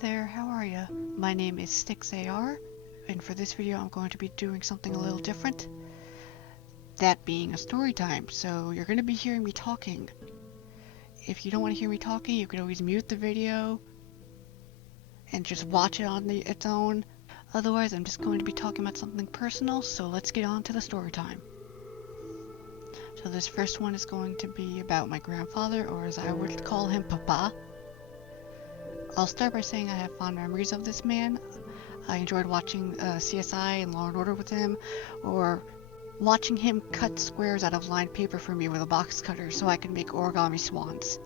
there, how are ya? My name is STORYTIME, and for this video I'm going to be doing something a little different. That being a story time, so you're going to be hearing me talking. If you don't want to hear me talking, you can always mute the video and just watch it on its own. Otherwise, I'm just going to be talking about something personal, so let's get on to the story time. So this first one is going to be about my grandfather, or as I would call him, Papa. I'll start by saying I have fond memories of this man. I enjoyed watching CSI and Law and Order with him, or watching him cut squares out of lined paper for me with a box cutter so I could make origami swans.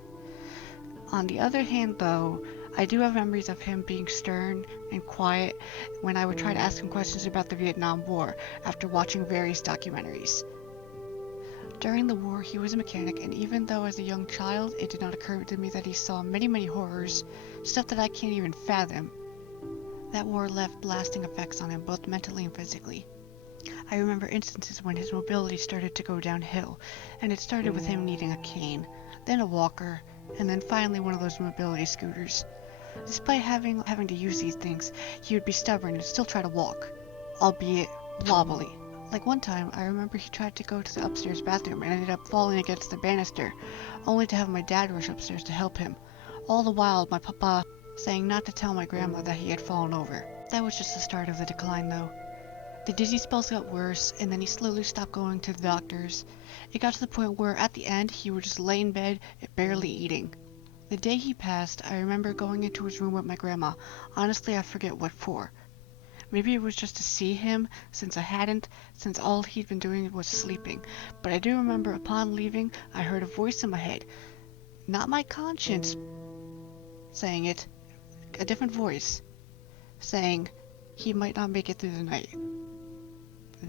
On the other hand though, I do have memories of him being stern and quiet when I would try to ask him questions about the Vietnam War after watching various documentaries. During the war, he was a mechanic, and even though as a young child it did not occur to me that he saw many horrors, stuff that I can't even fathom, that war left lasting effects on him both mentally and physically. I remember instances when his mobility started to go downhill, and it started with him needing a cane, then a walker, and then finally one of those mobility scooters. Despite having to use these things, he would be stubborn and still try to walk, albeit wobbly. Like one time, I remember he tried to go to the upstairs bathroom and ended up falling against the banister, only to have my dad rush upstairs to help him. All the while, my papa saying not to tell my grandma that he had fallen over. That was just the start of the decline though. The dizzy spells got worse, and then he slowly stopped going to the doctors. It got to the point where at the end, he would just lay in bed, barely eating. The day he passed, I remember going into his room with my grandma. Honestly, I forget what for. Maybe it was just to see him, since all he'd been doing was sleeping. But I do remember upon leaving, I heard a voice in my head. Not my conscience saying it, a different voice, saying he might not make it through the night.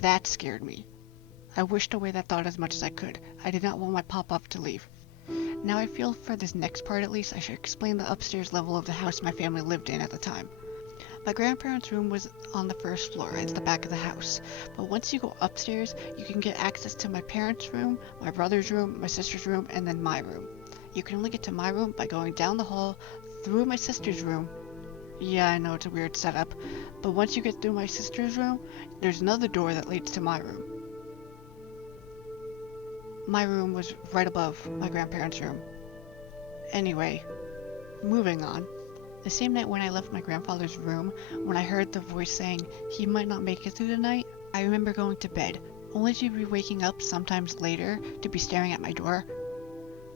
That scared me. I wished away that thought as much as I could. I did not want my pop-up to leave. Now I feel for this next part at least, I should explain the upstairs level of the house my family lived in at the time. My grandparents' room was on the first floor, it's the back of the house. But once you go upstairs, you can get access to my parents' room, my brother's room, my sister's room, and then my room. You can only get to my room by going down the hall, through my sister's room. Yeah, I know it's a weird setup, but once you get through my sister's room, there's another door that leads to my room. My room was right above my grandparents' room. Anyway, moving on. The same night when I left my grandfather's room, when I heard the voice saying he might not make it through the night, I remember going to bed, only to be waking up sometimes later to be staring at my door.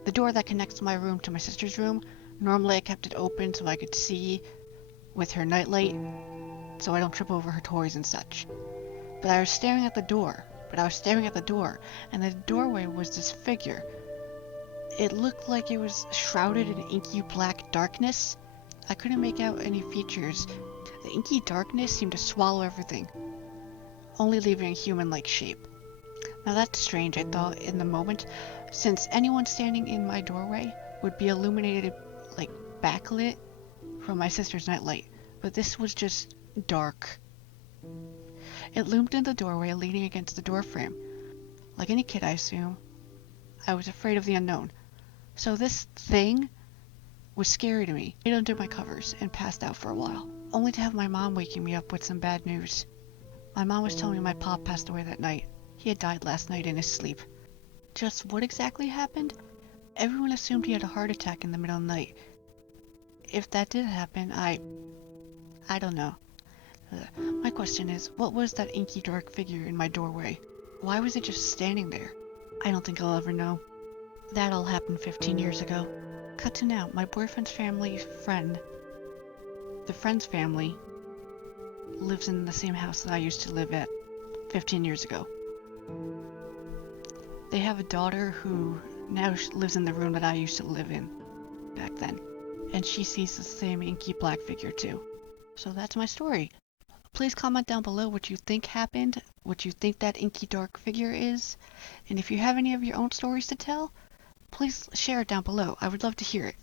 The door that connects my room to my sister's room, normally I kept it open so I could see with her nightlight, so I don't trip over her toys and such. But I was staring at the door, and the doorway was this figure. It looked like it was shrouded in inky black darkness. I couldn't make out any features. The inky darkness seemed to swallow everything, only leaving a human-like shape. Now that's strange, I thought in the moment, since anyone standing in my doorway would be illuminated, like backlit from my sister's nightlight, but this was just dark. It loomed in the doorway, leaning against the door frame. Like any kid, I assume, I was afraid of the unknown. So this thing was scary to me. I hid under my covers and passed out for a while, only to have my mom waking me up with some bad news. My mom was telling me my pop passed away that night. He had died last night in his sleep. Just what exactly happened? Everyone assumed he had a heart attack in the middle of the night. If that did happen, I don't know. My question is, what was that inky dark figure in my doorway? Why was it just standing there? I don't think I'll ever know. That all happened 15 years ago. Cut to now, my boyfriend's family's friend, the friend's family, lives in the same house that I used to live at 15 years ago. They have a daughter who now lives in the room that I used to live in back then, and she sees the same inky black figure too. So that's my story. Please comment down below what you think happened, what you think that inky dark figure is, and if you have any of your own stories to tell, please share it down below. I would love to hear it.